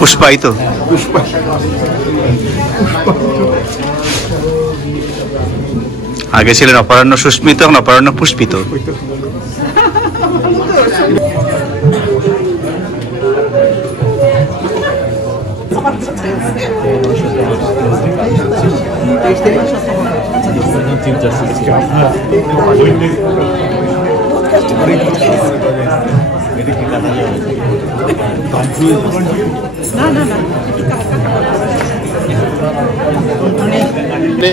পুষ্পায়িত আগে ছিলেন অপরাহ্ন সুস্মিত, এখন অপরাহ্ন পুষ্পিত।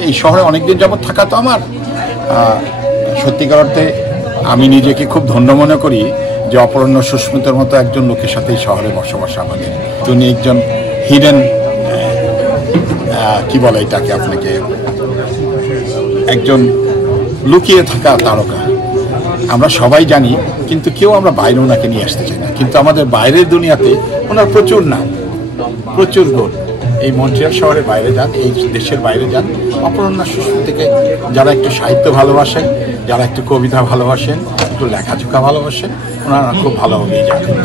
এই শহরে অনেকদিন যাবৎ থাকা তো আমার সত্যিকার অর্থে আমি নিজেকে খুব ধন্য মনে করি যে অপরাহ্ন সুস্মিতার মতো একজন লোকের সাথে এই শহরে বসবাস আমাদের। তিনি একজন হিডেন কি বলে এটাকে আপনাকে, একজন লুকিয়ে থাকা তারকা। আমরা সবাই জানি, কিন্তু কেউ আমরা বাইরে ওনাকে নিয়ে আসতে চাই না, কিন্তু আমাদের বাইরের দুনিয়াতে ওনার প্রচুর নাম, প্রচুর গুণ। এই মন্ট্রিয়াল শহরের বাইরে যান, এই দেশের বাইরে যান, অপরাহ্ন সুস্মিতাকে যারা একটু সাহিত্য ভালোবাসেন, যারা একটু কবিতা ভালোবাসেন, একটু লেখাঝোকা ভালোবাসেন, ওনারা খুব ভালোভাবেই জানেন।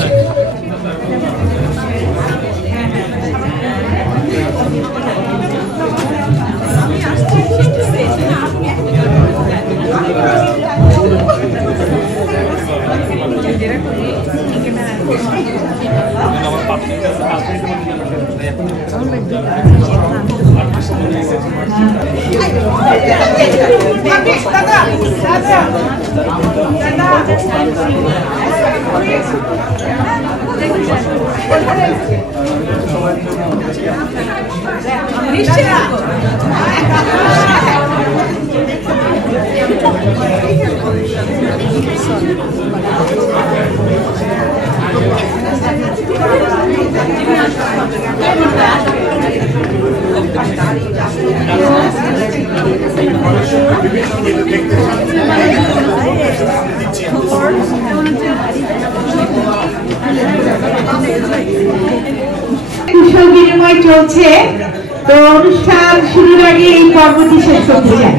কুশল বিনিময় চলছে, তো অনুষ্ঠান শুরুর আগে এই পর্বটি শেষ করতে চাই।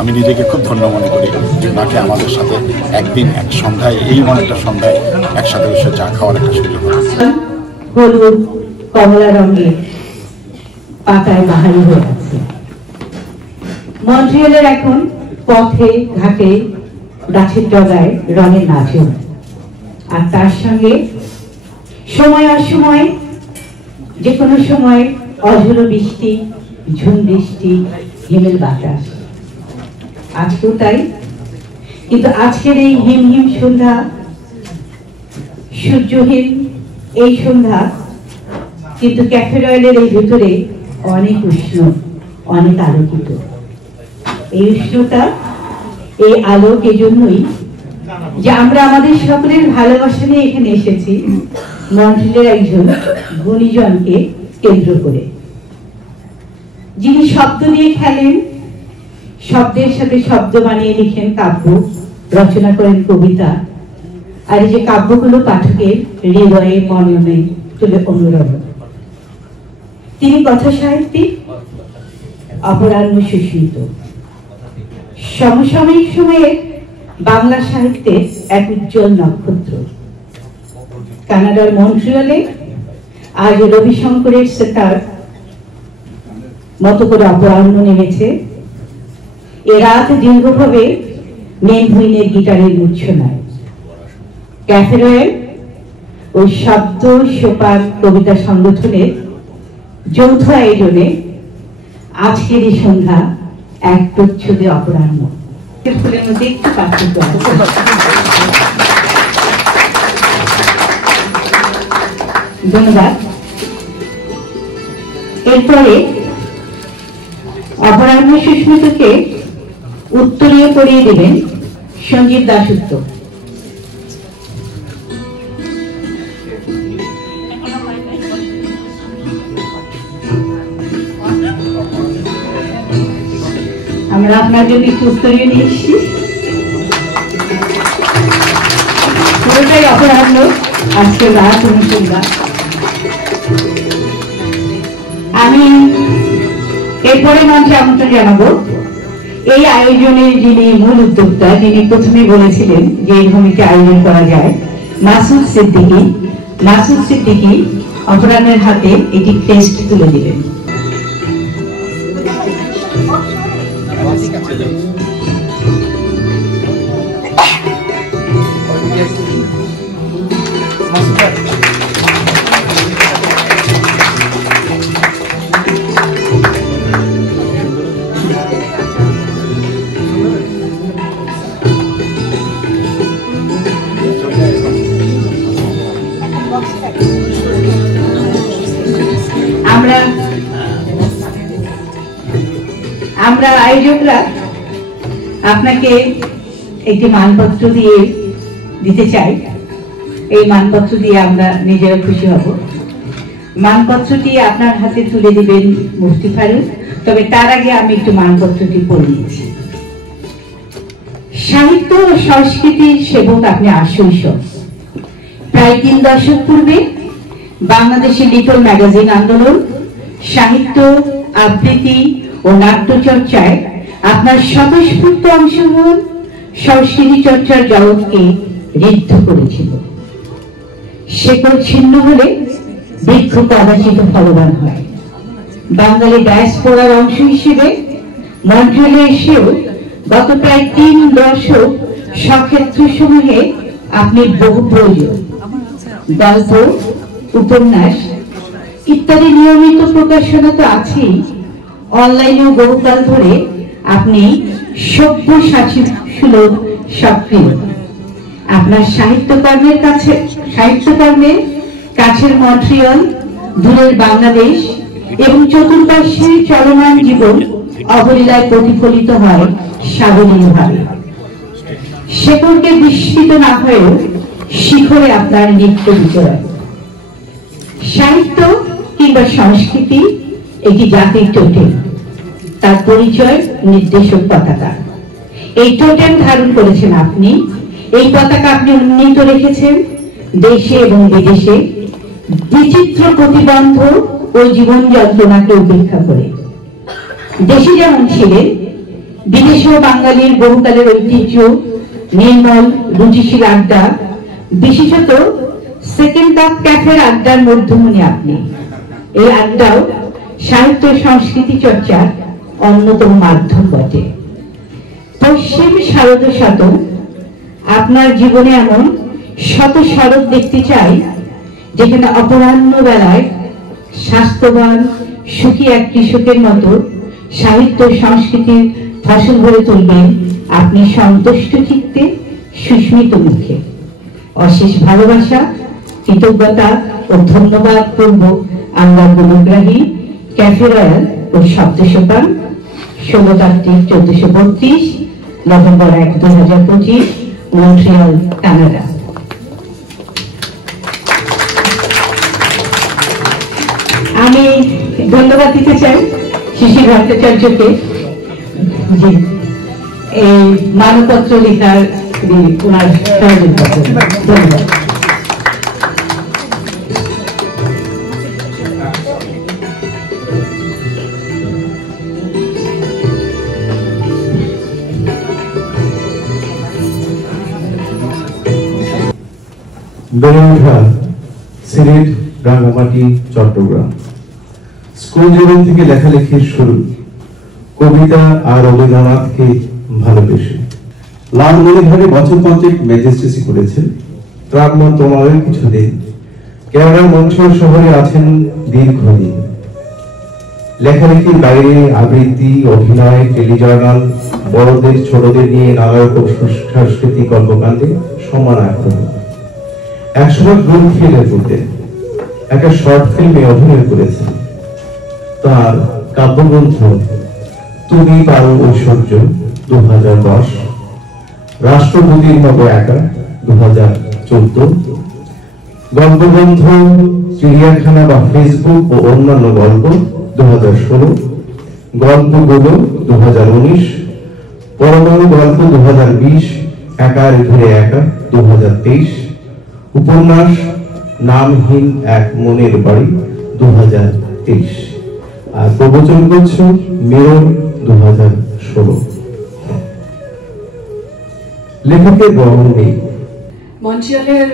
আমি নিজেকে খুব ধন্য মনে করি ওনাকে আমাদের সাথে একদিন এক সন্ধ্যায়, এই অনেকটা সন্ধ্যায় একসাথে বসে চা খাওয়ার একটা সুযোগ। হলুদ কমলা রঙের পাতায় বাহারি হয়ে আছে। মন্ট্রিয়ালের এখন পথে ঘাটে গাছের ডগায় রঙের নাচন, আর তার সঙ্গে সময় অসময়, যে কোনো সময় অঝোর বৃষ্টি, ঝুম বৃষ্টি, হিমেল বাতাস। আজকেও তাই, কিন্তু আজকের এই হিম হিম সন্ধ্যা, সূর্যহীন এই সন্ধ্যা, কিন্তু ক্যাফে রয়্যালের এই ভেতরে অনেক উষ্ণ, অনেক আলোকিত। এই উষ্ণতা, এই আলোক এজন্যই যে আমরা আমাদের সকলের ভালোবাসা নিয়ে এখানে এসেছি মন্ট্রিয়ালের একজন গুণীজনকে কেন্দ্র করে, যিনি শব্দ দিয়ে খেলেন, শব্দের সাথে শব্দ বানিয়ে লিখেন কাব্য, রচনা করেন কবিতা, আর এই যে কাব্যগুলো পাঠকের হৃদয়ে মননে তুলে অনুরোধ। তিনি কথা সাহিত্যিক, অপরাহ্ন সুস্মিত, সমসাময়িক সময়ে বাংলা সাহিত্যের এক উজ্জ্বল নক্ষত্র। কানাডার মন্ট্রিয়ালে আজ রবিশঙ্করের সেতার মতো করে অপরাহ্ন নেমেছে। এ রাত দীর্ঘভাবে মেন হুইনের গিটারের মূর্ছনায়। ক্যাফে রয়্যাল ও শব্দ সোপান কবিতা সংগঠনের যৌথ আয়োজনে আজকের এই সন্ধ্যা এক প্রচ্ছদে অপরাহ্ন। ফুলের মধ্যে একটু পার্থক্য আছে। ধন্যবাদ। এরপরে অপরাহ্ন সুস্মিতাকে উত্তরীয় করিয়ে দিলেন সঞ্জীব দাসগুপ্ত। আমরা আপনার জন্য একটু উত্তরীয় নিয়ে এসেছি। পুরোটাই অপরাহ্ন, আজকে রাত অনুসন্ধ্যা। আমি এরপরে মঞ্চে আমন্ত্রণ জানাবো এই আয়োজনের যিনি মূল উদ্যোক্তা, যিনি প্রথমে বলেছিলেন যে এই ভূমিতে আয়োজন করা যায়, মাসুদ সিদ্দিকী অপরাহ্নের হাতে এটি ক্রেস্ট তুলে দিলেন। আমরা আয়োজকরা আপনাকে একটি মানপত্র দিয়ে দিতে চাই। এই মানপত্র দিয়ে আমরা নিজেরা খুশি হব। মানপত্রটি আপনার হাতে তুলে দিবেন মুফতি ফারুক। তবে তার আগে আমি একটু মানপত্রটি পড়ে নিচ্ছি। সাহিত্য ও সংস্কৃতির সেবক আপনি আশৈশব। প্রায় 3 দশক পূর্বে বাংলাদেশের লিটল ম্যাগাজিন আন্দোলন, সাহিত্য, আবৃত্তি ও নাট্য চর্চায় আপনার স্বতঃস্ফূর্ত অংশগ্রহণ সংস্কৃতি চর্চার জগৎকে ঋদ্ধ করেছিল। শেকড় ছিন্ন হলে বৃক্ষ কদাচিৎ ফলবান হয়। বাঙালি ডায়াসপোরার অংশ হিসেবে মন্ট্রিয়ালে এসেও গত প্রায় 3 দশক সক্ষেত্রসমূহে আপনি বহু প্রয়োজন গল্প, উপন্যাস ইত্যাদি নিয়মিত প্রকাশনা তো আছেই, অনলাইনেও বহুকাল ধরে আপনি সভ্য সুলভ সক্রিয়। আপনার সাহিত্যকর্মের কাছের মন্ট্রিয়াল, দূরের বাংলাদেশ এবং চতুর্পার্শ্বের চলমান জীবন অবলীলায় প্রতিফলিত হয় সাবলীলভাবে। শেকড়কে বিস্মিত না হয়েও শিখরে আপনার নিত্য বিচরণ। সাহিত্য কিংবা সংস্কৃতি একটি জাতির টোটেম, তার পরিচয় নির্দেশক পতাকা। এই টোটেম ধারণ করেছেন আপনি। এই পতাকা আপনি উন্নীত রেখেছেন দেশে এবং বিদেশে, বিচিত্র প্রতিবন্ধ ও জীবন যন্ত্রণাকে উপেক্ষা করে। দেশে যেমন ছিলেন, বিদেশেও বাঙালির বহুকালের ঐতিহ্য, নির্মল রুচিশীল আড্ডা, বিশেষত সেকেন্ড কাপ ক্যাফের আড্ডার মধ্যমণি আপনি। এই আড্ডাও সাহিত্য সংস্কৃতি চর্চার অন্যতম মাধ্যম বটে। পশ্চিম শারদ শতক, আপনার জীবনে এমন শত শরৎ দেখতে চাই যেখানে অপরাহ্ন বেলায় স্বাস্থ্যবান সুখী এক কৃষকের মতো সাহিত্য সংস্কৃতির ফসল ভরে তুলবেন আপনি সন্তুষ্ট চিত্তে, সুস্মিত মুখে। অশেষ ভালোবাসা, কৃতজ্ঞতা ও ধন্যবাদ পূর্বক আমরা গুণগ্রাহী ক্যাফে রয়্যাল ও শব্দ সোপান 16/1432 নভেম্বর 1, 2025, মন্ট্রিয়াল, কানাডা। আমি ধন্যবাদ দিতে চাই শিশির ভট্টাচার্যকে, এই মানপত্র লেখার ওনার ধন্যবাদ। বেড়ে ওঠা সিলেট, রাঙ্গামাটি, চট্টগ্রাম। স্কুল জীবন থেকে লেখালেখির শুরু, কবিতা আর রবীন্দ্রনাথকে ভালোবেসে। লালমনিরহাটে বছর 5 ম্যাজিস্ট্রেসি করেছেন। প্রাক্তন তোমাদের কিছুদিন কেরালার মন্ট্রিয়াল শহরে আছেন দীর্ঘদিন। লেখালেখির বাইরে আবৃত্তি, অভিনয়, টেলিজার্নাল, বড়দের ছোটদের নিয়ে নানা রকম সাংস্কৃতিক কর্মকাণ্ডে সমান আগ্রহ। একসময় গ্রুপ থিয়েটার করতেন, একটা শর্ট ফিল্মে অভিনয় করেছেন। তার কাব্যগ্রন্থ তুমি পারো ঐশ্বর্য 2010, রাষ্ট্রপতির মতো একা 2014, গল্পগ্রন্থ চিড়িয়াখানা বা ফেসবুক ও অন্যান্য গল্প 2016, গল্পগুলো 2019, পরমাণু গল্প 2020, একার ঘিরে একা 2023, উপন্যাস নামহীন এক মনের বাড়ি 2023, আর প্রবচন করছে মিরর 2016। লেখকের রং নেই। মন্ট্রিয়ালের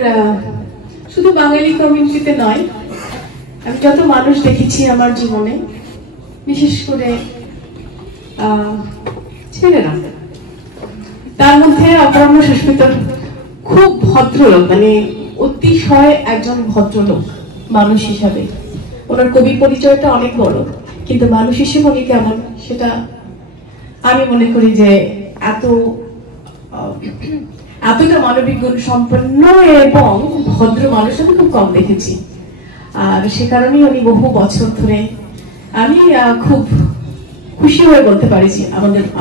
শুধু বাঙালি কমিউনিটিতে নয়, আমি যত মানুষ দেখেছি আমার জীবনে, বিশেষ করে ছেলেরা, তার মধ্যে অপরাহ্ন সুস্মিতা খুব ভদ্রলোক, মানে অতিশয় একজন ভদ্রলোক মানুষ হিসাবে। ওনার কবি পরিচয়টা অনেক বড়, কিন্তু মানুষ হিসেবে উনি কেমন সেটা আমি মনে করি যে এতটা মানবিক গুণ সম্পন্ন এবং ভদ্র মানুষ আমি খুব কম দেখেছি। আর সে কারণেই উনি বহু বছর ধরে আমি খুব খুশি হয়ে বলতে পারি যে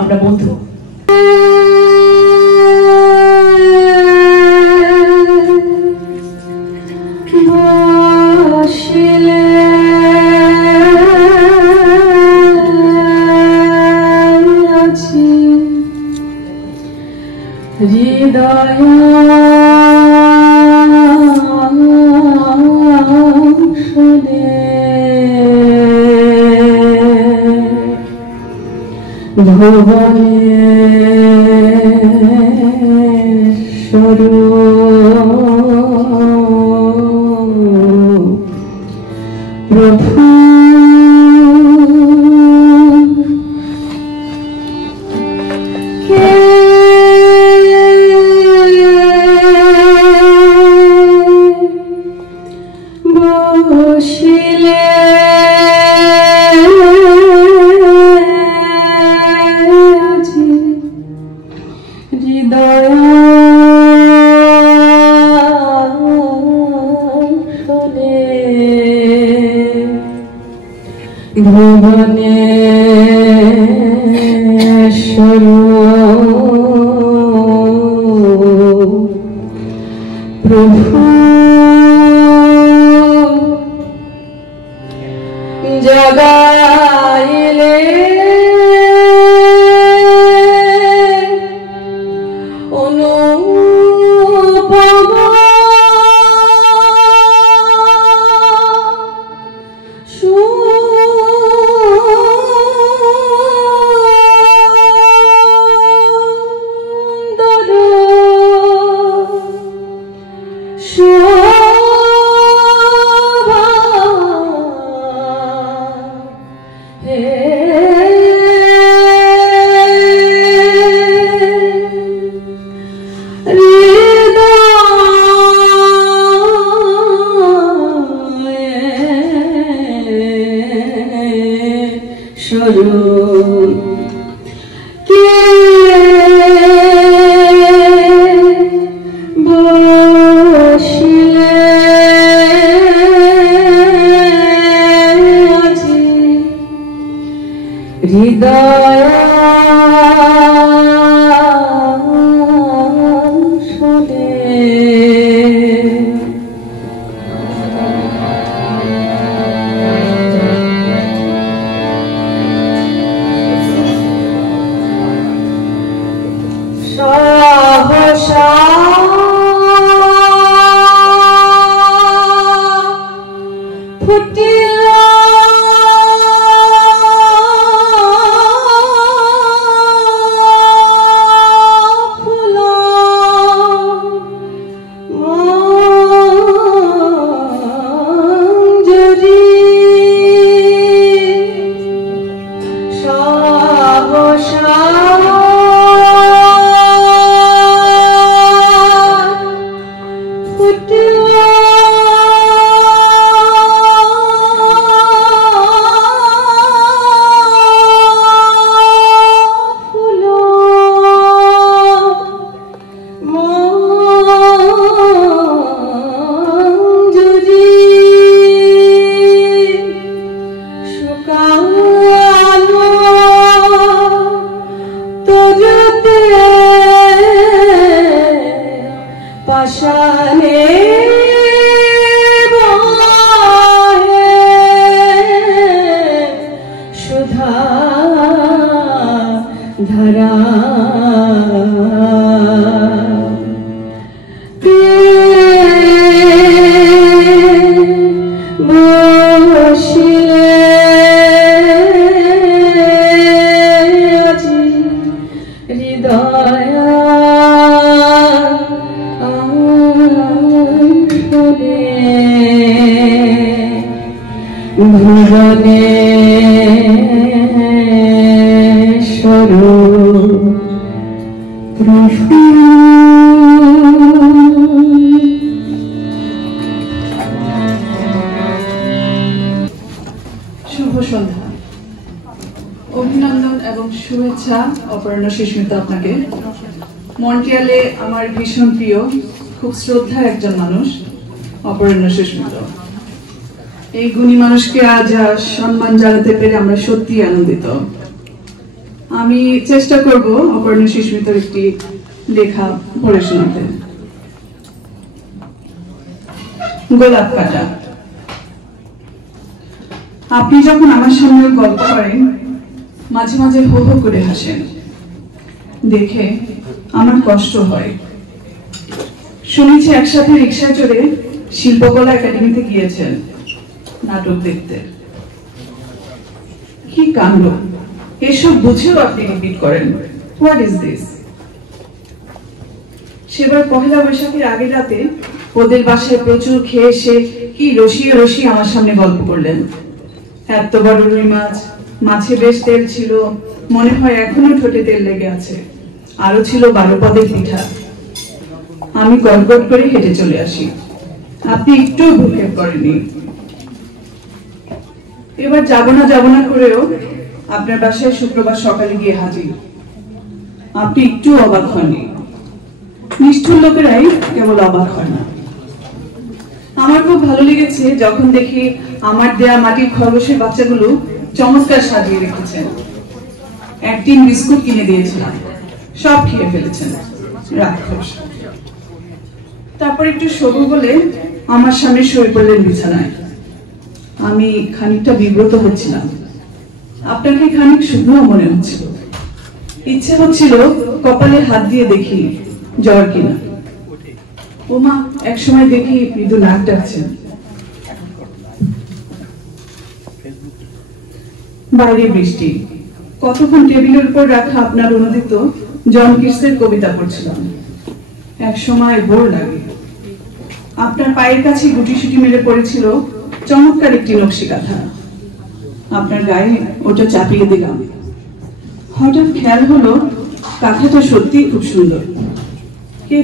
আমরা বন্ধু। ভুবনেশ্বর প্রভু বসিলে ভুবনেশ্বর প্রভু জগাইলে অনুপম কে বসিলে আজি হৃদয় ভুবনেশ্বর কৃষ্ণ। শুভ সন্ধ্যা, অভিনন্দন এবং শুভেচ্ছা অপর্ণা সুস্মিতা আপনাকে। মন্ট্রিয়ালে আমার ভীষণ প্রিয়, খুব শ্রদ্ধার একজন মানুষ অপর্ণা সুস্মিতা। এই গুণী মানুষকে আজ সম্মান জানাতে পেরে আমরা সত্যি আনন্দিত। আমি চেষ্টা করব অপর্ণা সুস্মিতার একটি লেখা পড়ে শোনাতে। গোলাপ কাটা। আপনি যখন আমার সামনে গল্প করেন, মাঝে মাঝে হো হো করে হাসেন, দেখে আমার কষ্ট হয়। শুনেছি একসাথে রিক্সায় চড়ে শিল্পকলা একাডেমিতে গিয়েছেন নাটক দেখতে। কি কাণ্ড! এসব বুঝেও আপনি রিপিট করেন। What is this? সেবার পহেলা বৈশাখের আগের রাতে ওদের বাসায় প্রচুর খেয়ে এসে কি রসিয়ে রসিয়ে আমার সামনে গল্প করলেন। এত বড় রুই মাছ, মাছে বেশ তেল ছিল, মনে হয় এখনো ঠোঁটে তেল লেগে আছে। আরো ছিল 12 পদের পিঠা। আমি গড়গড় করে হেঁটে চলে আসি। আপনি একটু ভ্রুক্ষেপ করেননি। এবার যাব না করেও আপনার বাসায় শুক্রবার সকালে গিয়ে হাজির। আপনি একটু অবাক হননি। নিষ্ঠুর লোকেরাই কেবল অবাক হয় না। আমার খুব ভালো লেগেছে যখন দেখি আমার দেয়া মাটির খরগোশের বাচ্চাগুলো চমৎকার সাজিয়ে রেখেছেন। এক টিন বিস্কুট কিনে দিয়েছিলাম, সব খেয়ে ফেলেছেন রাক্ষস। তারপর একটু শোবো বলে আমার সামনে শুয়ে পড়লেন বিছানায়। আমি খানিকটা বিব্রত হচ্ছিলাম। আপনাকে খানিক শুকনো মনে হচ্ছিল। ইচ্ছে হচ্ছিল কপালে হাত দিয়ে দেখি জ্বর কিনা। ওমা, এক সময় দেখি মৃদু নাক ডাকছেন। বাইরে বৃষ্টি। কতক্ষণ টেবিলের উপর রাখা আপনার অনুদিত জন কিটসের কবিতা পড়ছিলাম। এক সময় বোর লাগে। আপনার পায়ের কাছে গুটি সুটি মেরে পড়েছিল চমৎকার একটি নকশি কাঁথা। আপনার গায়ে ওটা চাপিয়ে দিলাম। হঠাৎ খেয়াল হলো কাঁথাটা সত্যি খুব সুন্দর। কে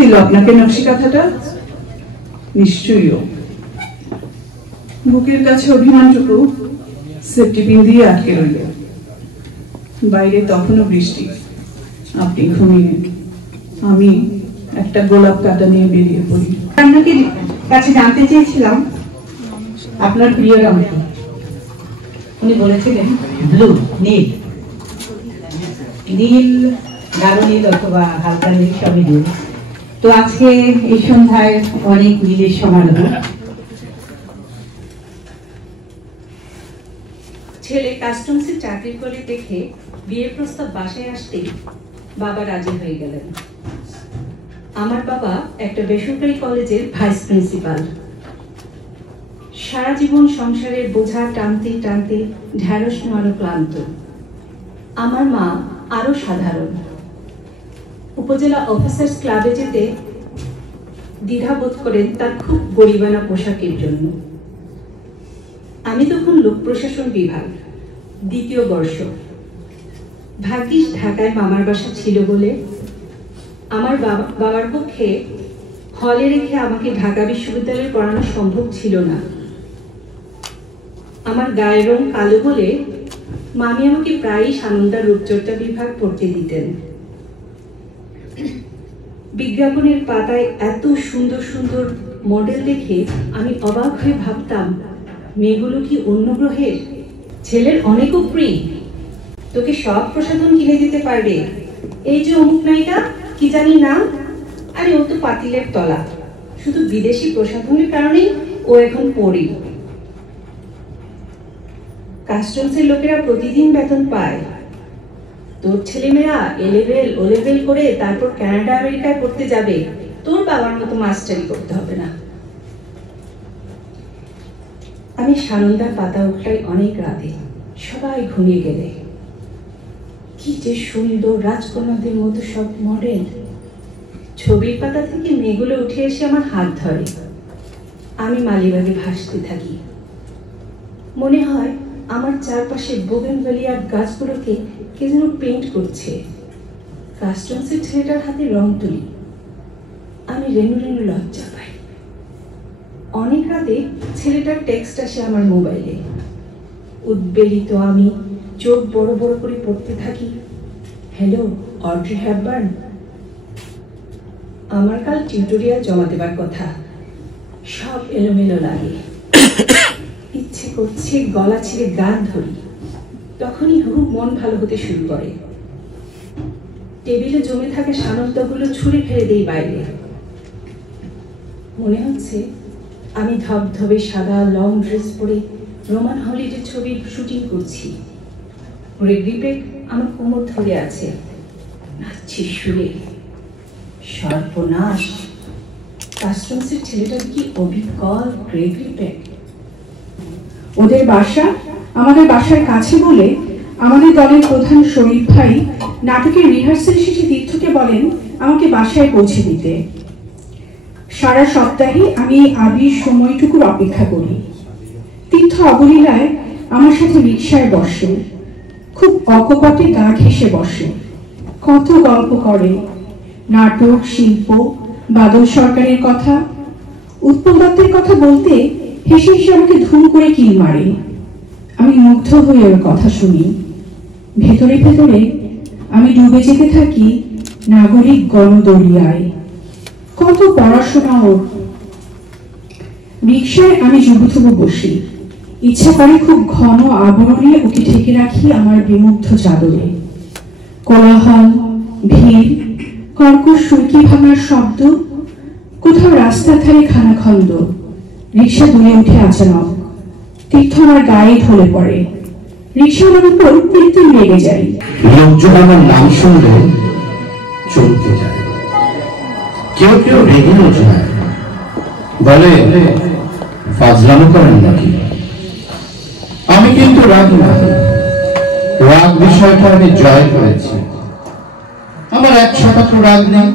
দিল আপনাকে নকশি কাঁথাটা? নিশ্চয়ই। বুকের কাছে অভিমানটুকু সেফটি পিন দিয়ে আটকে রইল। বাইরে তখনও বৃষ্টি। আপনি ঘুমিয়ে, আমি একটা গোলাপ কাঁটা নিয়ে বেরিয়ে পড়ি। আপনাকে কাছে জানতে চেয়েছিলাম আপনার প্রিয় রং কি। উনি বলেছিলেন ব্লু, নীল। নীল, গাঢ় নীল অথবা হালকা নীল, সবই নীল। তো আজকে এই সন্ধ্যায় অনেক নীলের সমারোহ। ছেলে কাস্টমসে চাকরি করে দেখে বিয়ের প্রস্তাব বাসায় আসতেই বাবা রাজি হয়ে গেলেন। আমার বাবা একটা বেসরকারি কলেজের ভাইস প্রিন্সিপাল। সারা জীবন সংসারের বোঝা টানতে টানতে ঢ্যাঁড়স নোয়ানো ক্লান্ত। আমার মা আরো সাধারণ। উপজেলা অফিসার্স ক্লাবে যেতে দ্বিধাবোধ করেন তার খুব গরিবানা পোশাকের জন্য। আমি তখন লোক প্রশাসন বিভাগ, 2য় বর্ষ। ভাগ্যিস ঢাকায় মামার বাসা ছিল বলে আমার বাবার পক্ষে হলে রেখে আমাকে ঢাকা বিশ্ববিদ্যালয়ে পড়ানো সম্ভব ছিল না। আমার গায়ের রং কালো বলে মামি আমাকে প্রায়ই সানন্দার রূপচর্চা বিভাগ পড়তে দিতেন। বিজ্ঞাপনের পাতায় এত সুন্দর সুন্দর মডেল দেখে আমি অবাক হয়ে ভাবতাম, মেয়েগুলো কি অন্য গ্রহের? ছেলের অনেক উপরি, তোকে সব প্রসাধন কিনে দিতে পারবে। এই যে অমুক নায়িকা, কি জানি নাম, আরে ও তো পাতিলের তলা। শুধু বিদেশি প্রসাধনের কারণেই ও এখন পড়ি। কাস্টমসের লোকেরা প্রতিদিন বেতন পায়। তোর ছেলেমেয়েরা এলেভেল ওলেভেল করে তারপর কানাডা আমেরিকায় পড়তে যাবে। তোর বাবার মতো মাস্টারি করতে হবে না। আমি সানন্দার পাতা উঠলাই অনেক রাতে, সবাই ঘুমিয়ে গেলে। কি যে সুন্দর রাজকন্যাদের মতো সব মডেল। ছবির পাতা থেকে মেয়েগুলো উঠে এসে আমার হাত ধরে। আমি মালিবাগে ভাসতে থাকি। মনে হয় আমার চারপাশে বোগেনভেলিয়ার গাছগুলোকে কে যেন পেইন্ট করছে। কাস্টমসের ছেলেটার হাতে রং তুলি। আমি রেনু রেনু লজ্জা পাই। অনেক রাতে ছেলেটার টেক্সট আসে আমার মোবাইলে। উদ্বেলিত আমি চোখ বড় বড় করে পড়তে থাকি, হ্যালো অড্রি হ্যাপবার্ন। আমার কাল টিউটোরিয়াল জমা দেবার কথা। সব এলোমেলো লাগে। ইচ্ছে করছে গলা ছিঁড়ে গান ধরি। তখনই খুব মন ভালো হতে শুরু করে। টেবিলে জমে থাকা সানন্দগুলো ছুঁড়ে ফেলে দেই বাইরে। মনে হচ্ছে আমি ধবধবে সাদা লং ড্রেস পরে রোমান হলিডে ছবির শুটিং করছি। গ্রেগরিপে আমার কোমর ধরে আছে, নাচছি সুরে। সর্বনাশ, কাস্টমসের ছেলেটার কি অবিকল গ্রেগরিপে। ওদের বাসা আমাদের বাসার কাছে বলে আমাদের দলের প্রধান শরীফ ভাই নাটকের রিহার্সেল শেষে তীর্থকে বলেন আমাকে বাসায় পৌঁছে দিতে। সারা সপ্তাহে আমি আবির সময়টুকুর অপেক্ষা করি। তীর্থ অবলীলায় আমার সাথে রিকশায় বসে, খুব অকপটে গা ঘেঁষে বসে, কত গল্প করে, নাটক, শিল্প, বাদল সরকারের কথা, উৎপল দত্তের কথা বলতে হেসে হেসে আমাকে ধুম করে কিল মারে। আমি মুগ্ধ হয়ে ওর কথা শুনি। ভেতরে ভেতরে আমি ডুবে যেতে থাকি নাগরিক গণদলিয়ায়। কত পড়াশোনা ওর। রিকশায় আমি জুবুথুবু বসি। ইচ্ছা করে খুব ঘন আবরণে ওকে ঢেকে রাখি আমার বিমুগ্ধ চাদরে। কোলাহল, ভিড়, কর্কশ সুরকি ভাঙার শব্দ, কোথাও রাস্তার ধারে খানাখন্দ। রিকশা দুলে উঠে আচানক। তীর্থ আমার গায়ে ঢলে পড়ে। রিকশার উপর কৃত্রিম লেগে যায়। লোকজন আমার নাম শুনলে চমকে যায়, কেউ কেউ রেগেও যায়, বলে ফাজলামো করেন নাকি। আমি কিন্তু রাগ না, রাগ বিষয়টা আমি জয় করেছি। আমার 100% রাগ নেই।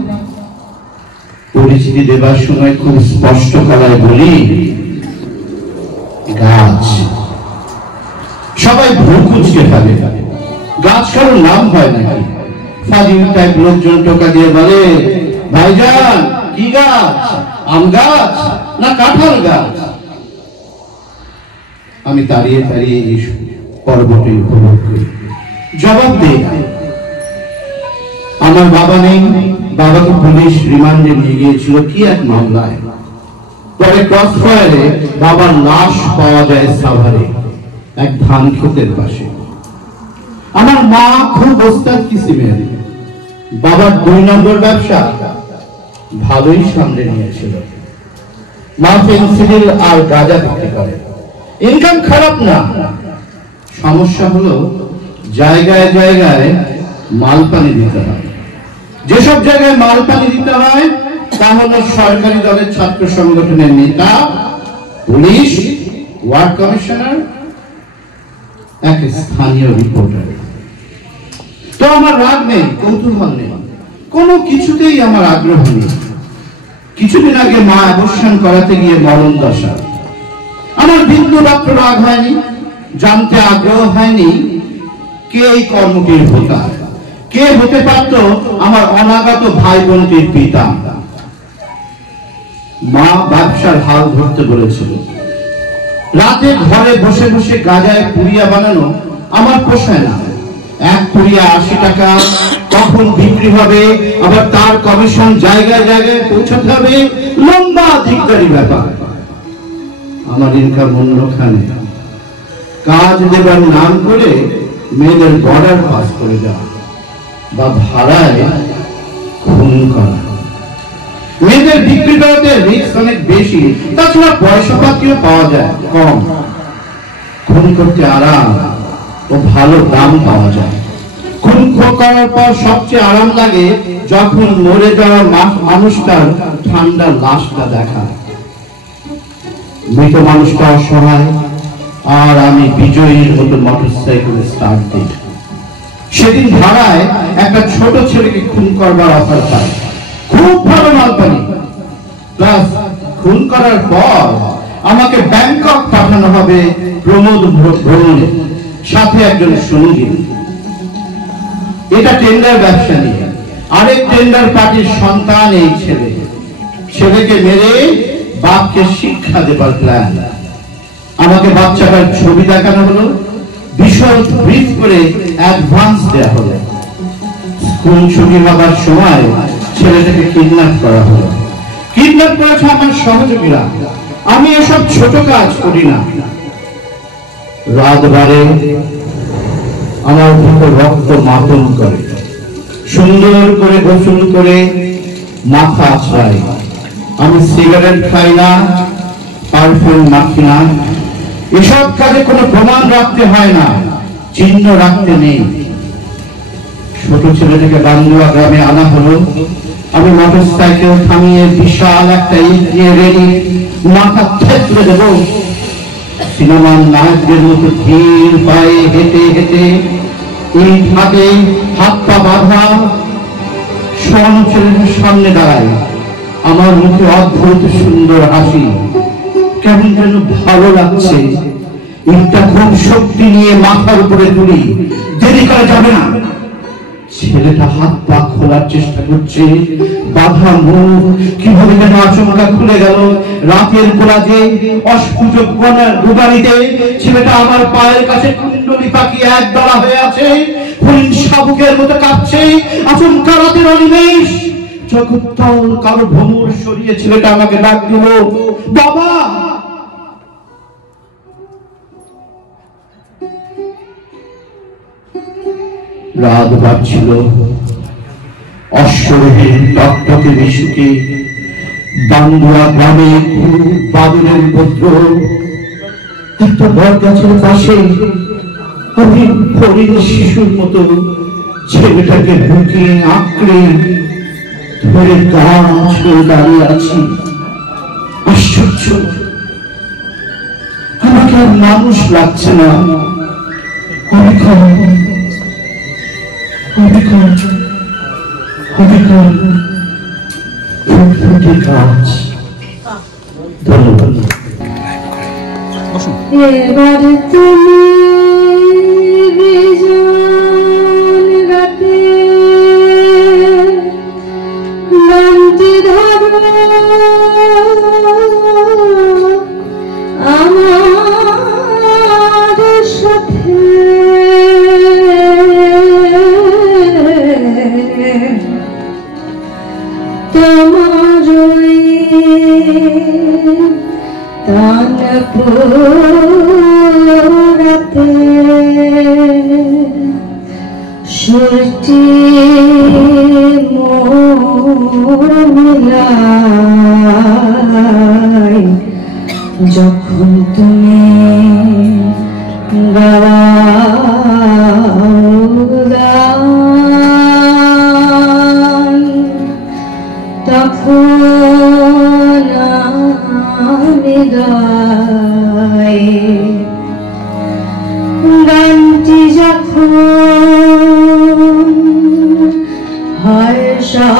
পরিচিতি দেবার সময় খুব স্পষ্ট গলায় বলি গাছ। সবাই ভুল খুঁজতে থাকে, গাছ কারোর নাম হয় নাকি। ফাজিল টাইপ লোকজন টোকা দিয়ে বলে ভাইজান কি গাছ, আম গাছ না কাঁঠাল গাছ। আমি দাঁড়িয়ে দাঁড়িয়ে এই পর্বটি উপভোগ করি, জবাব দিই। আমার বাবা নেই, বাবাকে পুলিশ রিমান্ডে নিয়ে গিয়েছিল কি এক মামলায়। পরে ক্রস ফায়ারে বাবার লাশ পাওয়া যায় সাভারে এক ধান ক্ষেতের পাশে। আমার মা খুব ওস্তাদ কিসিমের, বাবার 2 নম্বর ব্যবসা ভালোই সামনে নিয়েছিল। মা পেন্সিল আর গাঁজা বিক্রি করে, ইনকাম খারাপ না। সমস্যা হলো জায়গায় জায়গায় মাল পানি দিতে হয়। যেসব জায়গায় মাল পানি দিতে হয় তা হলো সরকারি দলের ছাত্র সংগঠনের নেতা, পুলিশ, ওয়ার্ড কমিশনার, এক স্থানীয় রিপোর্টার। তো আমার রাগ নেই, কৌতূহল নেই, কোনো কিছুতেই আমার আগ্রহ নেই। কিছুদিন আগে মা অবসান করাতে গিয়ে মরণ দশা। আমার বিন্দু মাত্র রাগ হয়নি, জানতে আগ্রহ হয়নি কে এই কর্মটির হোতা, কে হতে পারত আমার অনাগত ভাই বোনটির পিতা। মা ব্যবসার হাল ধরতে বলেছিল। রাতে ঘরে বসে বসে গাঁজায় পুড়িয়া বানানো আমার পোষায় না। এক পুড়িয়া 80 টাকা, কখন বিক্রি হবে, আবার তার কমিশন জায়গায় জায়গায় পৌঁছাতে হবে, লম্বা ধিক্কারি ব্যাপার। আমার ইনকাম অন্যখানে। কাজ দেবার নাম করে মেয়েদের বর্ডার পাস করে যাওয়া বা ভাড়ায় খুন করা। মেয়েদের বিক্রি করাতে রিস্ক অনেক বেশি, তাছাড়া পয়সা পাতিও পাওয়া যায় কম। খুন করতে আরাম ও ভালো দাম পাওয়া যায়। খুন করার পর সবচেয়ে আরাম লাগে যখন মরে যাওয়া মানুষটার ঠান্ডা লাশটা দেখা। মৃত মানুষটা অসহায়, আর আমি বিজয়ীর মতো মোটরসাইকেল স্টার্ট দিই। সেদিন ভাড়ায় একটা ছোট ছেলেকে খুন করবার অফার পাই। খুব ভালো মাল পানি, প্লাস খুন করার পর আমাকে ব্যাংকক পাঠানো হবে প্রমোদ ভ্রমণে, সাথে একজন সঙ্গী। এটা টেন্ডার ব্যবসা নিয়ে। আরেক টেন্ডার পার্টির সন্তান এই ছেলে। ছেলেকে মেরে বাপকে শিক্ষা দেবার প্ল্যান। আমাকে বাচ্চাটার ছবি দেখানো হলো, বিশদ ব্রিফ করে অ্যাডভান্স দেওয়া হলো। স্কুল ছুটি হবার সময় ছেলেটাকে কিডন্যাপ করা হলো। কিডন্যাপ করেছে আমার সহযোগীরা। আমি এসব ছোট কাজ করি না। রাত বারে আমার ভিতর রক্ত মাতন করে, সুন্দর করে গোসল করে মাথা আছড়াই। আমি সিগারেট খাই না, পারফিউম মাখি না। এসব কাজে কোনো প্রমাণ রাখতে হয় না, চিহ্ন রাখতে নেই। ছোট ছেলেটাকে বান্দুয়া গ্রামে আনা হলো। আমি মোটর সাইকেল থামিয়ে বিশাল একটা ইট নিয়ে রেডি, মাথা থেতলে দেব। সিনেমার নায়কদের মতো ধীর পায়ে হেঁটে হেঁটে ইট হাতে, হাত পা বাঁধা, শোয়ানো ছেলেটার সামনে দাঁড়ায়। আমার মুখে অদ্ভুত সুন্দর হাসি, কেমন যেন ভালো লাগছে। ইটটা খুব শক্তি নিয়ে মাথার উপরে তুলি, দেরি করা যাবে না। ছেলেটা হাত পা খোলার চেষ্টা করছে, বাধা মুখ কিভাবে যেন আচমকা খুলে গেল। রাতের কোলাজে অস্ফুটক রুবানিতে ছেলেটা আমার পায়ের কাছে কুণ্ডলি পাকিয়ে এক দলা হয়ে আছে, হরিণ শাবকের মতো কাঁপছে। আচমকা রাতের অনিমেষ জগত্তল কারো ভ্রমর সরিয়ে ছেলেটা আমাকে ডাক দিল, বাবা। রাত বাড়ছিল, অশ্বরোহী টকটকে মিশুকে বান্দুয়া গ্রামে বাদলের উপদ্রব। একটা বট গাছের পাশে আমি হরিণ শিশুর মতো ছেলেটাকে বুকে আঁকড়ে ধরে গাছ দাঁড়িয়ে আছি। আশ্চর্য, আমাকে আর মানুষ লাগছে না। ধন্যবাদ। এবার তুমি বিজন রাতে নামটি ধরো আমার সাথে। তোমার তানপুরাতে সুরটি মোর মিলাই, যখন তুমি তখন আমি গাই। গানটি যখন হয় সমাপন,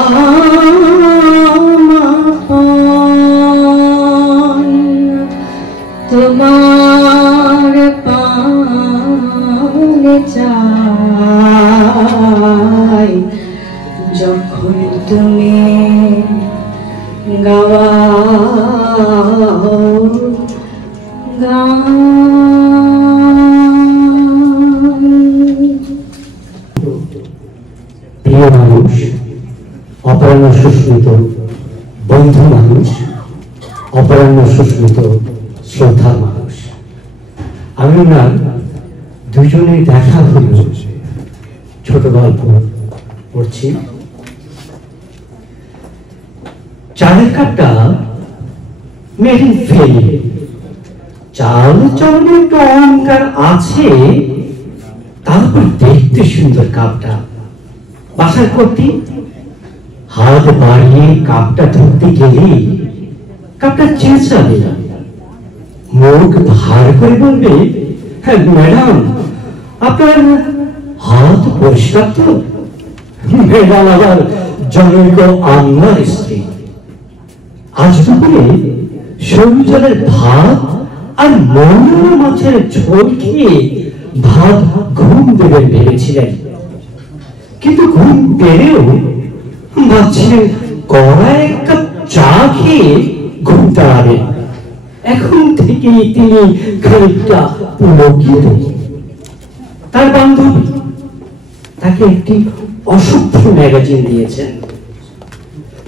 তোমার পানে চাই, যখন তুমি গাওয়াও গান। প্রিয় মানুষ, অপরাহ্ন সুস্মিত বন্ধু মানুষ, অপরাহ্ন সুস্মিত শ্রদ্ধার মানুষ, আমি না দুজনে দেখা হল। ছোট গল্প পড়ছি। চালের কাপটা মেড ইন ফেল। চাল চলনে একটু অহংকার আছে, তারপর দেখতে সুন্দর কাপটা। বাসার করতে হাত বাড়িয়ে কাপটা ধরতে গেলে কাপটা চেঁচাবে, মুখ ভার করে বলবে, হ্যাঁ ম্যাডাম আপনার হাত পরিষ্কার তো? ম্যাডাম আবার জনৈক আন্নার স্ত্রী। আজ দুপুরে সরু জলের ভাত আর মৌন মাছের ঝোল খেয়ে ভাত ঘুম দেবেন ভেবেছিলেন, কিন্তু ঘুম পেলেও ভাবছিলেন কড়া এক কাপ চা খেয়ে ঘুম দাঁড়াবেন। এখন থেকে তিনি খানিকটা পুলকিত। তার বান্ধবী তাকে একটি অসভ্য ম্যাগাজিন দিয়েছেন,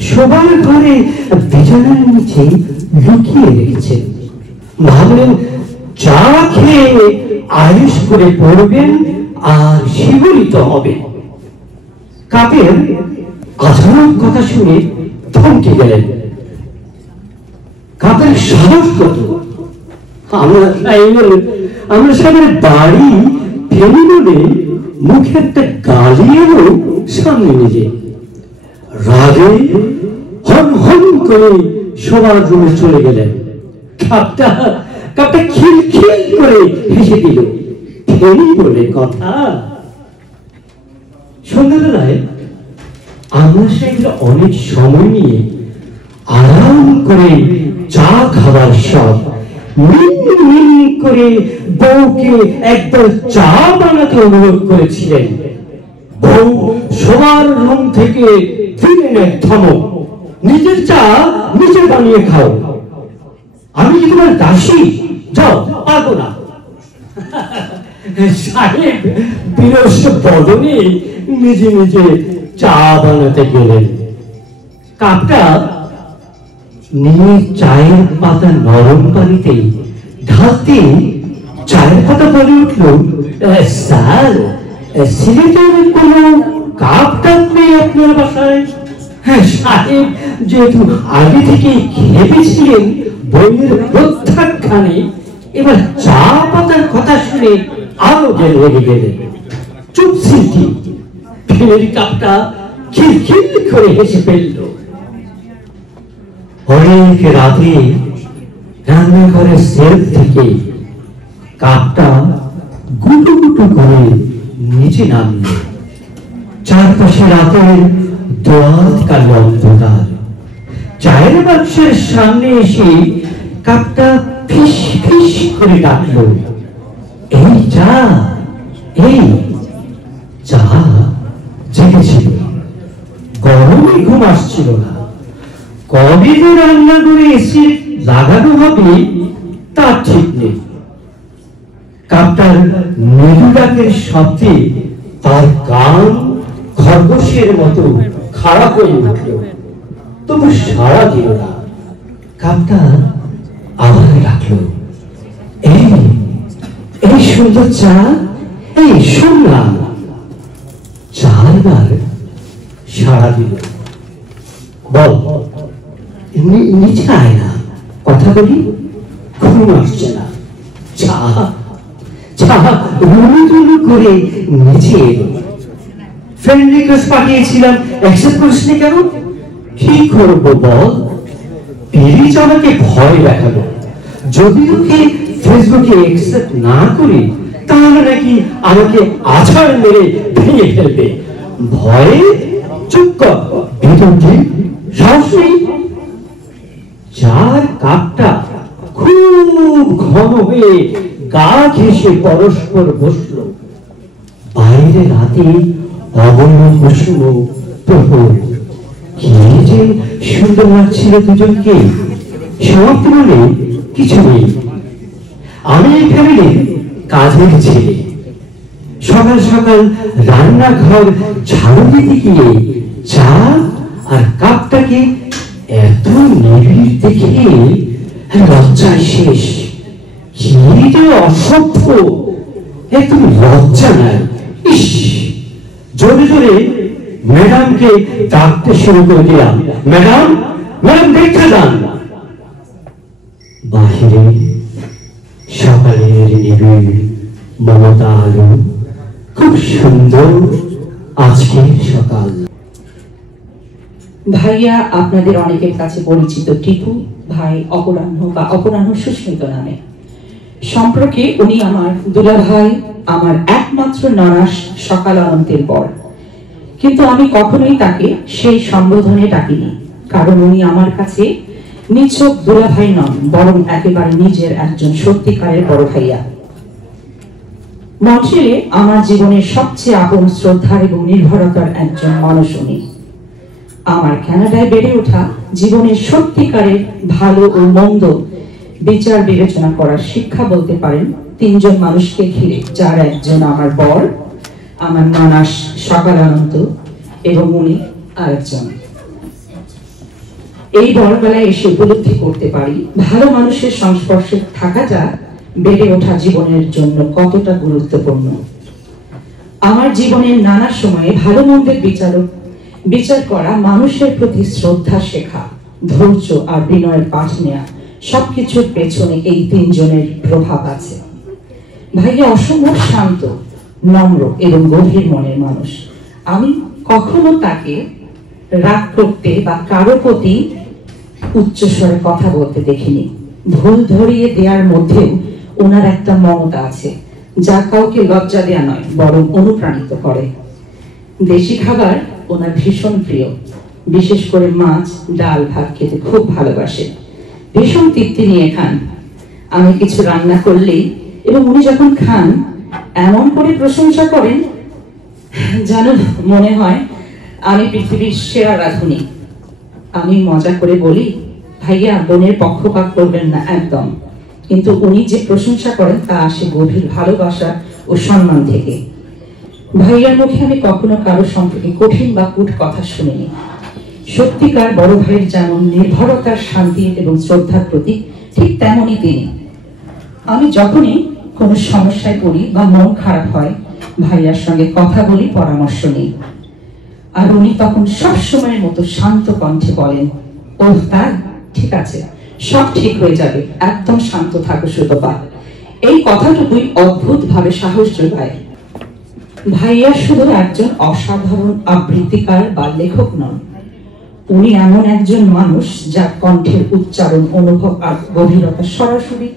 শোবার ঘরে বিছানার নিচে লুকিয়ে রেখেছেন। ভাবলেন চা খেয়ে আয়ুষ করে পড়বেন আর শিহরিত হবে। কাপের আচরণ কথা শুনে থমকে গেলেন। কাপের সাহস কত! আমরা সবাই বাড়ি ফেলে বলে মুখে একটা গালি এলো সামনে নিজে। রাগে হন হন করে সবার রুমে চলে গেলেন। কাপটা খিলখিল করে হেসে দিল। ফেরি বলে কথা। সন্ধ্যাবেলায় আমরা সেগুলো অনেক সময় নিয়ে আরাম করে চা খাবার সব মিন করে বউকে একবার চা বানাতে অনুরোধ করেছিলেন। বউ সবার রুম থেকে দিলেন এক ধমক, নিজের চা নিজে বানিয়ে খাও। আমি কি তোমার দাসী? যাও, পারবো না। সাহেব বিরস বদনে নিজে নিজে চা বানাতে গেলেন। কাপটা নিয়ে চায়ের পাতা নরম পানিতে ঢালতে চায়ের পাতা বলে উঠল, স্যার সিলেটের কোন কাপ টাপ নেই আপনার বাসায়? সাহেব যেহেতু আগে থেকে ভেবেছিলেন বইয়ের প্রত্যাখ্যানে, এবার চা পাতার কথা শুনে আরো রেগে গেলেন। চুপ সিদ্ধি। ফের কাপটা খিলখিল করে হেসে ফেলল। অনেক রাতে রান্নাঘরের সেলফ থেকে কাপটা গুটু গুটু করে নিচে নামল। চারপাশে রাতের দোয়াত কালো অন্ধকার। চায়ের বাক্সের সামনে এসে কাপটা ফিস ফিস করে ডাকলো, এই চা। এই চা জেগেছিল, গরমে ঘুম আসছিল না। কবে যে রান্না করে এসে লাগানো হবে তা ঠিক নেই। কাপটার মৃদু ডাকের শব্দে তার কান খরগোশের মতো খারাপ হয়ে উঠল, তবু সাড়া দিল না। কাপটা আবার ডাকলো, এই সুন্দর চা, এই শুনলাম। চারবার সাড়া দিল। বল, নিচে আয় না, কথা বলি। ঘুম আসছে না। চা রুলু করে নিচে এলো। ফ্রেন্ড রিকোয়েস্ট পাঠিয়েছিলাম, অ্যাকসেপ্ট করিসনি কেন? কি করবো বল? পিরিচ আমাকে ভয় দেখালো। যদি ওকে ফেসবুকে অ্যাকসেপ্ট না করি তাহলে নাকি আমাকে আছাড় মেরে ভেঙে ফেলবে। ভয়ে চুপ কর, ভিতরটি সাহস নেই। চার কাপটা খুব ঘন হয়ে গা ঘেঁষে পরস্পর বসলো। বাইরে রাতে অবন্য কুসুম প্রহর, কি যে সুন্দর লাগছিল দুজনকে। সমাপ্তি বলে কিছু নেই। আমি এই ফ্যামিলির কাজের ছেলে। সকাল সকাল রান্নাঘর ঝাড়ু দিতে গিয়ে চা আর কাপটাকে এত নিবিড় দেখে লজ্জায় শেষ। কি যে অসভ্য, একদম লজ্জা নাই। ইস, জোরে জোরে ম্যাডামকে ডাকতে শুরু করে দিলাম। ম্যাডাম, ম্যাডাম দেখতে যান। বাহিরে সকালের নিবিড় মমতা আলো, খুব সুন্দর আজকের সকাল। ভাইয়া আপনাদের অনেকের কাছে পরিচিত টিপু, ভাই অপরাহ্ন বা অপরাহ্ন সুস্মিত নামে। সম্পর্কে উনি আমার দুলা ভাই, আমার একমাত্র নরাস সকাল অনন্তের পর। কিন্তু আমি কখনোই তাকে সেই সম্বোধনে ডাকিনি, কারণ উনি আমার কাছে নিছক দুলাভাই নন, বরং একেবারে নিজের একজন সত্যিকারের বড় ভাইয়া। মন্ট্রিলে আমার জীবনের সবচেয়ে আপন, শ্রদ্ধার এবং নির্ভরতার একজন মানুষ উনি। আমার কানাডায় বেড়ে ওঠা জীবনের সত্যিকারের ভালো ও মন্দ বিচার বিবেচনা করার শিক্ষা বলতে পারেন তিনজন মানুষকে ঘিরে, যার একজন আমার বর, আমার নানাস সকালানন্দ এবং উনি আরেকজন। এই বড়বেলায় এসে উপলব্ধি করতে পারি ভালো মানুষের সংস্পর্শে থাকাটা বেড়ে ওঠা জীবনের জন্য কতটা গুরুত্বপূর্ণ। আমার জীবনের নানা সময়ে ভালো মন্দের বিচার করা, মানুষের প্রতি শ্রদ্ধা শেখা, ধৈর্য আর বিনয়ের পাঠ নেয়া, সবকিছুর পেছনে এই তিনজনের প্রভাব আছে। ভাইয়া অসম্ভব শান্ত, নম্র এবং গভীর মনের মানুষ। আমি কখনো তাকে রাগ করতে বা কারো প্রতি উচ্চস্বরে কথা বলতে দেখিনি। ভুল ধরিয়ে দেওয়ার মধ্যেও ওনার একটা মমতা আছে, যা কাউকে লজ্জা দেয়া নয়, বরং অনুপ্রাণিত করে। দেশি খাবার ওনার ভীষণ প্রিয়, বিশেষ করে মাছ, ডাল, ভাত খেতে খুব ভালোবাসে, ভীষণ তৃপ্তি নিয়ে খান। আমি কিছু রান্না করলেই এবং উনি যখন খান এমন করে প্রশংসা করেন যেন মনে হয় আমি পৃথিবীর সেরা রাঁধুনি। আমি মজা করে বলি, ভাইয়া বোনের পক্ষপাত করবেন না একদম, কিন্তু উনি যে প্রশংসা করেন তা আসে গভীর ভালোবাসা ও সম্মান থেকে। ভাইয়ার মুখে আমি কখনো কারো সম্পর্কে কঠিন বা কূট কথা শুনিনি। সত্যিকার বড় ভাইয়ের যেমন নির্ভরতার, শান্তি এবং শ্রদ্ধার প্রতীক, ঠিক তেমনই তিনি। আমি যখনই কোনো সমস্যায় পড়ি বা মন খারাপ হয়, ভাইয়ার সঙ্গে কথা বলি, পরামর্শ নিই, আর উনি তখন সব সময়ের মতো শান্ত কণ্ঠে বলেন, ওহ তাই, ঠিক আছে, সব ঠিক হয়ে যাবে, একদম শান্ত থাকো সুতপা। এই কথাটুকুই অদ্ভুত ভাবে সাহস যোগায়। ভাইয়া শুধু একজন অসাধারণ আবৃত্তিকার বা লেখক নন, উনি এমন একজন মানুষ যার কণ্ঠের উচ্চারণ, অনুভব আর গভীরতা সরাসরি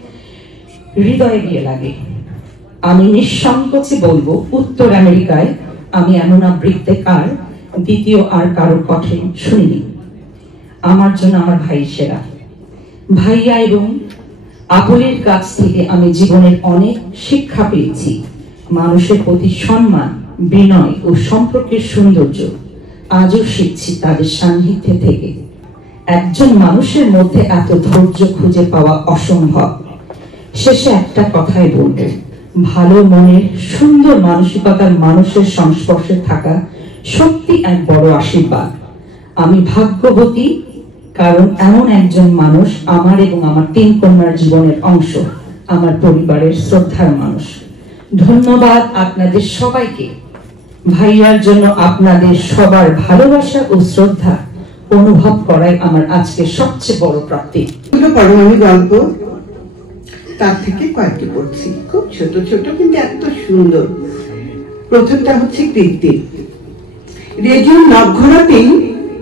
হৃদয়ে গিয়ে লাগে। আমি নিঃসংকোচে বলবো, উত্তর আমেরিকায় আমি এমন আবৃত্তিকার দ্বিতীয় আর কারোর কণ্ঠে শুনিনি। আমার জন্য আমার ভাই সেরা। ভাইয়া এবং আপুলের কাছ থেকে আমি জীবনের অনেক শিক্ষা পেয়েছি। মানুষের প্রতি সম্মান, বিনয় ও সম্পর্কের সৌন্দর্য আজও শিখছি তাদের সান্নিধ্যে থেকে। একজন মানুষের মধ্যে এত ধৈর্য খুঁজে পাওয়া অসম্ভব। শেষে একটা কথাই বলবো, ভালো মনের, সুন্দর মানসিকতার মানুষের সংস্পর্শে থাকা সত্যি এক বড় আশীর্বাদ। আমি ভাগ্যবতী, কারণ এমন একজন মানুষ আমার এবং আমার 3 কন্যার জীবনের অংশ, আমার পরিবারের শ্রদ্ধার মানুষ। ধন্যবাদ আপনাদের সবাইকে। ভাইয়ার জন্য আপনাদের সবার ভালোবাসা ও শ্রদ্ধা অনুভব করাই আমার আজকে সবচেয়ে বড় প্রাপ্তি। পরমাণু গল্প, তার থেকে কয়েকটি পড়ছি, খুব ছোট ছোট কিন্তু এত সুন্দর। প্রথমটা হচ্ছে কৃত্তিক। রেডিও নখ ঘোরাতেই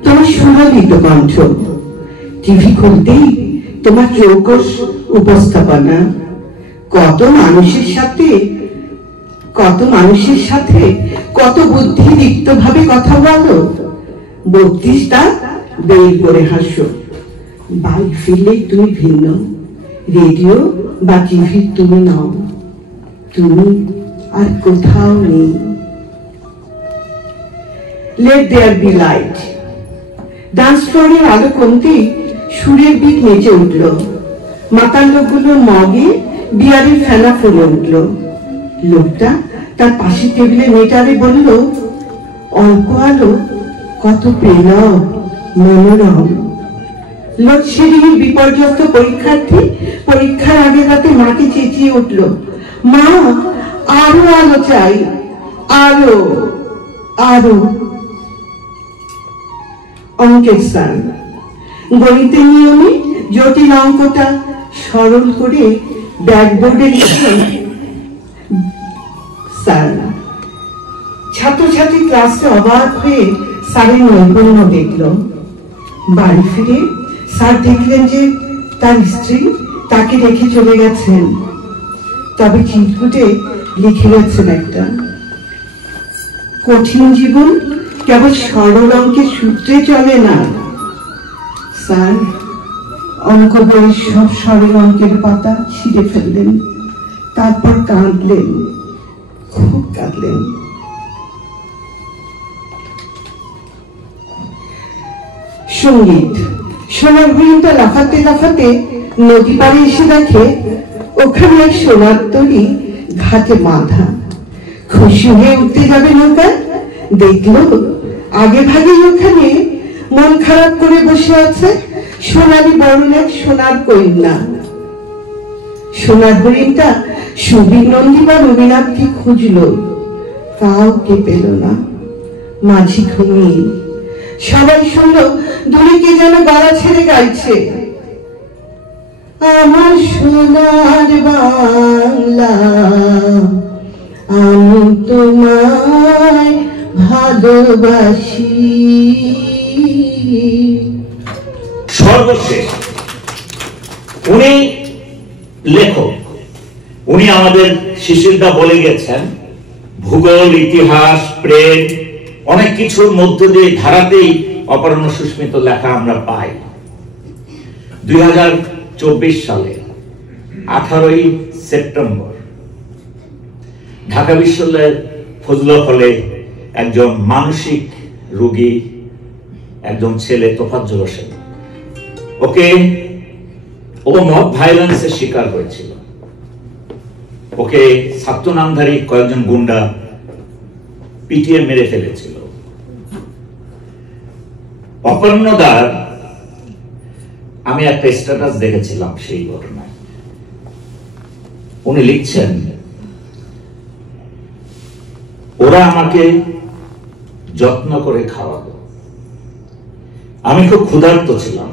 তোমার সুরলিত কণ্ঠ, টিভি খুলতেই তোমার চৌকস উপস্থাপনা, কত মানুষের সাথে কত বুদ্ধিদীপ্ত ভাবে কথা বলো, 32টা বের করে হাসো। বাড়ি ফিরলেই তুমি ভিন্ন, রেডিও বা টিভি তুমি নাও, তুমি আর কোথাও নেই। Let there be light. Dance ফ্লোরের আলো কমতেই সুরের বিট নেচে উঠল, মাতাল লোকগুলোর মগে বিয়ারের ফেনা ফুলে উঠল। লোকটা তার পাশের টেবিলে নেটারে বলল, অল্প আলো কত প্রেরক মনোরম। লোডশেডিং এর বিপর্যস্ত পরীক্ষার্থী পরীক্ষার আগে রাতে মাকে চেঁচিয়ে উঠল, মা আরো আলো চাই, আরো আরো। অঙ্কের স্যার গণিতের নিয়মে জটিল অঙ্কটা সরল করে ব্ল্যাকবোর্ডে লিখলেন স্যার। ছাত্রছাত্রী ক্লাসে অবাক হয়ে স্যারের নৈপুণ্য দেখল। বাড়ি ফিরে স্যার দেখলেন যে তার স্ত্রী তাকে রেখে চলে গেছেন, তবে চিরকুটে লিখে গেছেন একটা, কঠিন জীবন কেবল সরল অঙ্কের সূত্রে চলে না। স্যার অঙ্ক বইয়ের সব সরল অঙ্কের পাতা ছিঁড়ে ফেললেন, তারপর কাঁদলেন, খুব কাঁদলেন। সঙ্গীত। সোনার হরিণটা লাফাতে লাফাতে নদী পাড়ে এসে দেখে ওখানে এক সোনার তরী ঘাটে বাঁধা। খুশি হয়ে উঠতে যাবে নৌকায়, দেখলো আগে ভাগেই ওখানে মন খারাপ করে বসে আছে সোনালী বরণ এক সোনার কন্যা। সোনার হরিণটা সুবীর নন্দী বা রবীন্দ্রনাথকে খুঁজলো, কাউকে পেল না। মাঝি ঘুমিয়ে। সবাই শুনলো দূরে কে যেন গলা ছেড়ে গাইছে, আমার সোনার বাংলা আমি তোমায় ভালোবাসি। সর্বশেষ উনি লেখক, উনি আমাদের শিশিরদা বলে গেছেন ভূগোল, ইতিহাস, প্রেম অনেক কিছুর মধ্য দিয়ে ধারাতেই অপরাহ্ন সুস্মিত লেখা আমরা পাই। 2024 সালে 18ই সেপ্টেম্বর ঢাকা বিশ্ববিদ্যালয়ের ফজলুল হলে একজন মানসিক রোগী, একজন ছেলে তোফাজ্জল হোসেন, ও মব ভায়োলেন্সের শিকার হয়েছিল। ওকে ছাত্র নামধারী কয়েকজন গুন্ডা পিটিয়ে মেরে ফেলেছিল। অপর্ণদার আমি একটা স্ট্যাটাস দেখেছিলাম সেই ঘটনায়। উনি লিখছেন, ওরা আমাকে যত্ন করে খাওয়াতো, আমি খুব ক্ষুধার্ত ছিলাম।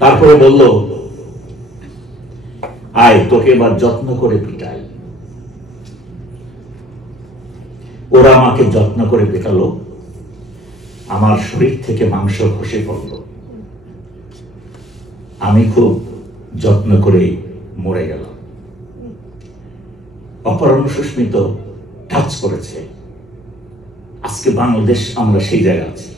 তারপরে বলল, আয় তোকে এবার যত্ন করে পিটাই। ওরা আমাকে যত্ন করে পেটালো, আমার শরীর থেকে মাংস খসে পড়ল, আমি খুব যত্ন করে মরে গেলাম। অপরাহ্ন সুস্মিত টাচ করেছে। আজকে বাংলাদেশ আমরা সেই জায়গায় আছি।